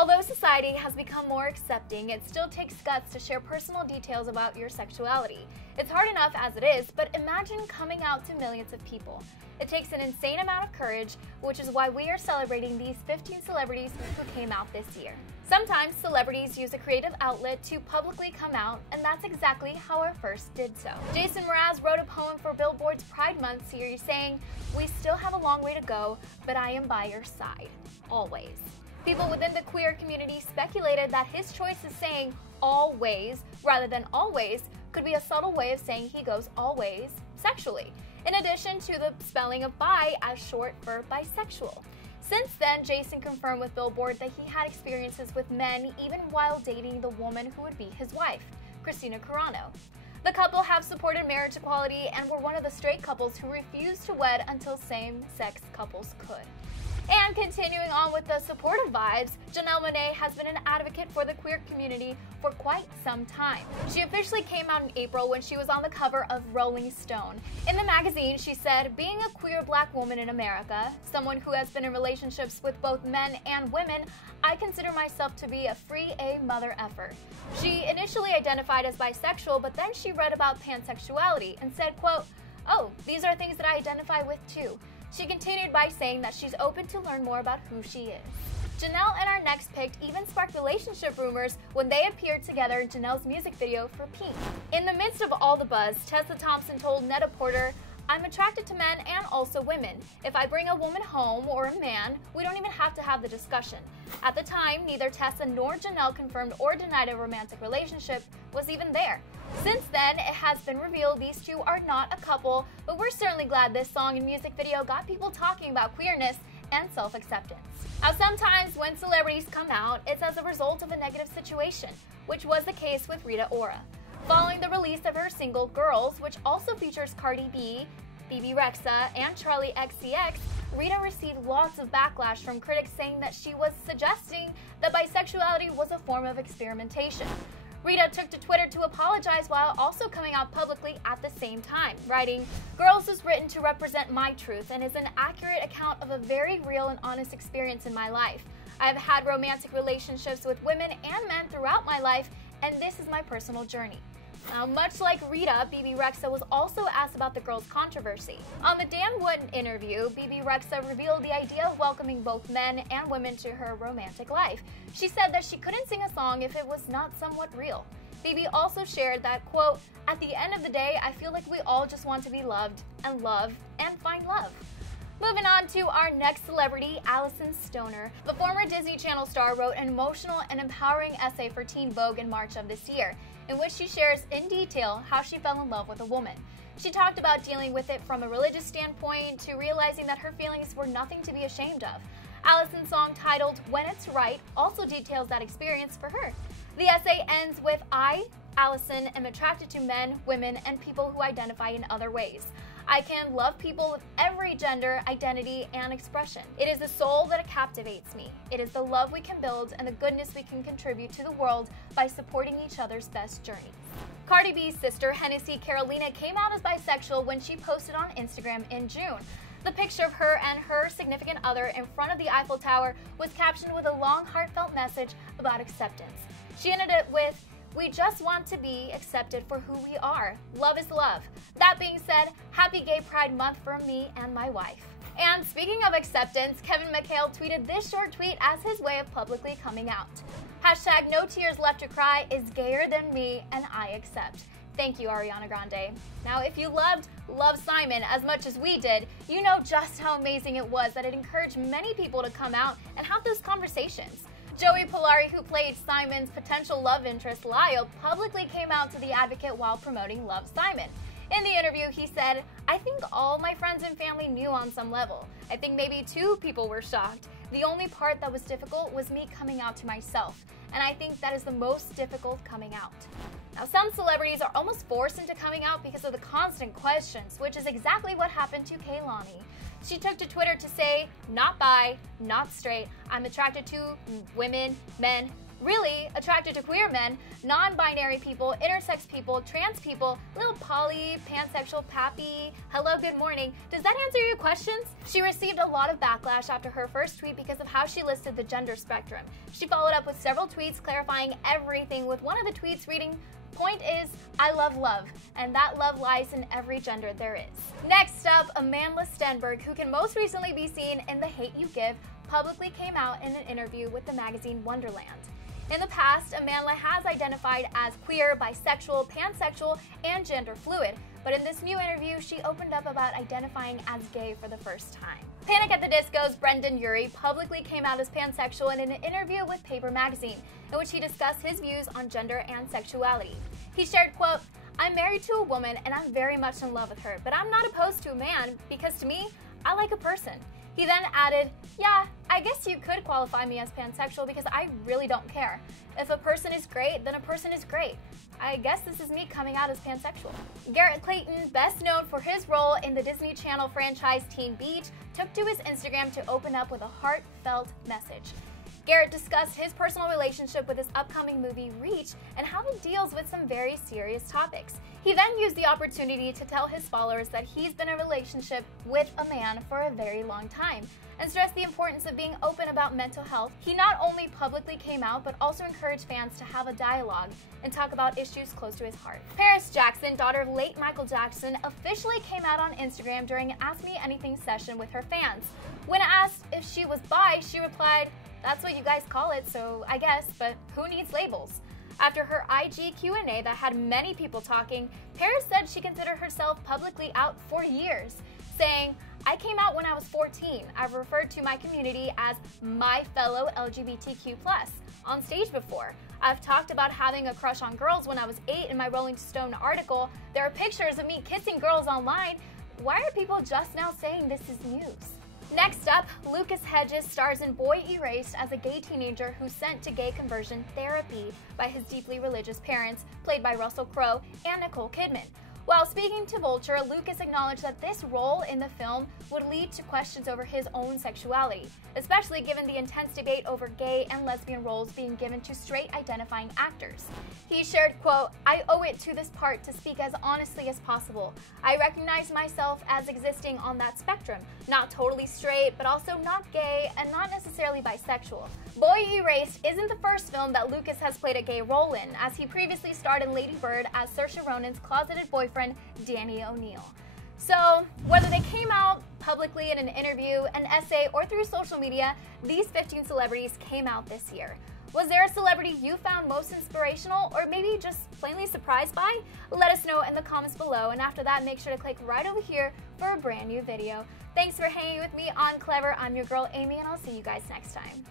Although society has become more accepting, it still takes guts to share personal details about your sexuality. It's hard enough as it is, but imagine coming out to millions of people. It takes an insane amount of courage, which is why we are celebrating these 15 celebrities who came out this year. Sometimes celebrities use a creative outlet to publicly come out, and that's exactly how our first did so. Jason Mraz wrote a poem for Billboard's Pride Month series saying, "We still have a long way to go, but I am by your side, always." People within the queer community speculated that his choice of saying always rather than always could be a subtle way of saying he goes always sexually, in addition to the spelling of bi as short for bisexual. Since then, Jason confirmed with Billboard that he had experiences with men even while dating the woman who would be his wife, Christina Carano. The couple have supported marriage equality and were one of the straight couples who refused to wed until same-sex couples could. And continuing on with the supportive vibes, Janelle Monáe has been an advocate for the queer community for quite some time. She officially came out in April when she was on the cover of Rolling Stone. In the magazine, she said, "Being a queer black woman in America, someone who has been in relationships with both men and women, I consider myself to be a free A mother effer." She initially identified as bisexual, but then she read about pansexuality and said, quote, "Oh, these are things that I identify with too." She continued by saying that she's open to learn more about who she is. Janelle and our next pick even sparked relationship rumors when they appeared together in Janelle's music video for Pink. In the midst of all the buzz, Tessa Thompson told Net-a-Porter, "I'm attracted to men and also women. If I bring a woman home or a man, we don't even have to have the discussion." At the time, neither Tessa nor Janelle confirmed or denied a romantic relationship was even there. Since then, it has been revealed these two are not a couple, but we're certainly glad this song and music video got people talking about queerness and self-acceptance. Now, sometimes when celebrities come out, it's as a result of a negative situation, which was the case with Rita Ora. Following the release of her single Girls, which also features Cardi B, Bebe Rexha, and Charli XCX, Rita received lots of backlash from critics saying that she was suggesting that bisexuality was a form of experimentation. Rita took to Twitter to apologize while also coming out publicly at the same time, writing, "Girls was written to represent my truth and is an accurate account of a very real and honest experience in my life. I have had romantic relationships with women and men throughout my life, and this is my personal journey." Now, much like Rita, Bebe Rexha was also asked about the Girls controversy. On the Dan Wood interview, Bebe Rexha revealed the idea of welcoming both men and women to her romantic life. She said that she couldn't sing a song if it was not somewhat real. Bebe also shared that, quote, "At the end of the day, I feel like we all just want to be loved and find love." Moving on to our next celebrity, Alyson Stoner. The former Disney Channel star wrote an emotional and empowering essay for Teen Vogue in March of this year, in which she shares in detail how she fell in love with a woman. She talked about dealing with it from a religious standpoint to realizing that her feelings were nothing to be ashamed of. Alyson's song titled When It's Right also details that experience for her. The essay ends with, "I, Alyson, am attracted to men, women, and people who identify in other ways. I can love people with every gender, identity, and expression. It is the soul that captivates me. It is the love we can build and the goodness we can contribute to the world by supporting each other's best journeys." Cardi B's sister, Hennessy Carolina, came out as bisexual when she posted on Instagram in June. The picture of her and her significant other in front of the Eiffel Tower was captioned with a long, heartfelt message about acceptance. She ended it with, "We just want to be accepted for who we are. Love is love." That being said, happy Gay Pride Month from me and my wife. And speaking of acceptance, Kevin McHale tweeted this short tweet as his way of publicly coming out. Hashtag "No tears left to cry is gayer than me and I accept." Thank you, Ariana Grande. Now, if you loved Love Simon as much as we did, you know just how amazing it was that it encouraged many people to come out and have those conversations. Joey Polari, who played Simon's potential love interest, Lyle, publicly came out to The Advocate while promoting Love Simon. In the interview, he said, "I think all my friends and family knew on some level. I think maybe 2 people were shocked. The only part that was difficult was me coming out to myself, and I think that is the most difficult coming out." Now, some celebrities are almost forced into coming out because of the constant questions, which is exactly what happened to Kehlani. She took to Twitter to say, "Not bi, not straight, I'm attracted to women, men, Really attracted to queer men, non-binary people, intersex people, trans people, little poly, pansexual, pappy, hello, good morning. Does that answer your questions? She received a lot of backlash after her first tweet because of how she listed the gender spectrum. She followed up with several tweets clarifying everything, with one of the tweets reading, "Point is, I love love, and that love lies in every gender there is." Next up, Amandla Stenberg, who can most recently be seen in The Hate U Give, publicly came out in an interview with the magazine Wonderland. In the past, Amandla has identified as queer, bisexual, pansexual, and gender fluid, but in this new interview, she opened up about identifying as gay for the first time. Panic at the Disco's Brendan Urie publicly came out as pansexual in an interview with Paper Magazine, in which he discussed his views on gender and sexuality. He shared, quote, "I'm married to a woman and I'm very much in love with her, but I'm not opposed to a man because to me, I like a person." He then added, "Yeah, I guess you could qualify me as pansexual because I really don't care. If a person is great, then a person is great. I guess this is me coming out as pansexual." Garrett Clayton, best known for his role in the Disney Channel franchise Teen Beach, took to his Instagram to open up with a heartfelt message. Garrett discussed his personal relationship with his upcoming movie Reach and how it deals with some very serious topics. He then used the opportunity to tell his followers that he's been in a relationship with a man for a very long time and stressed the importance of being open about mental health. He not only publicly came out but also encouraged fans to have a dialogue and talk about issues close to his heart. Paris Jackson, daughter of late Michael Jackson, officially came out on Instagram during an Ask Me Anything session with her fans. When asked if she was bi, she replied, "That's what you guys call it, so I guess, but who needs labels?" After her IG Q&A that had many people talking, Paris said she considered herself publicly out for years, saying, "I came out when I was 14. I've referred to my community as my fellow LGBTQ+ on stage before. I've talked about having a crush on girls when I was 8 in my Rolling Stone article. There are pictures of me kissing girls online. Why are people just now saying this is news?" Next up, Lucas Hedges stars in Boy Erased as a gay teenager who's sent to gay conversion therapy by his deeply religious parents, played by Russell Crowe and Nicole Kidman. While speaking to Vulture, Lucas acknowledged that this role in the film would lead to questions over his own sexuality, especially given the intense debate over gay and lesbian roles being given to straight identifying actors. He shared, quote, "I owe it to this part to speak as honestly as possible. I recognize myself as existing on that spectrum, not totally straight, but also not gay and not necessarily bisexual." Boy Erased isn't the first film that Lucas has played a gay role in, as he previously starred in Lady Bird as Saoirse Ronan's closeted boyfriend, Danny O'Neill. So, whether they came out publicly in an interview, an essay, or through social media, these 15 celebrities came out this year. Was there a celebrity you found most inspirational, or maybe just plainly surprised by? Let us know in the comments below, and after that, make sure to click right over here for a brand new video. Thanks for hanging with me on Clevver. I'm your girl Amy, and I'll see you guys next time.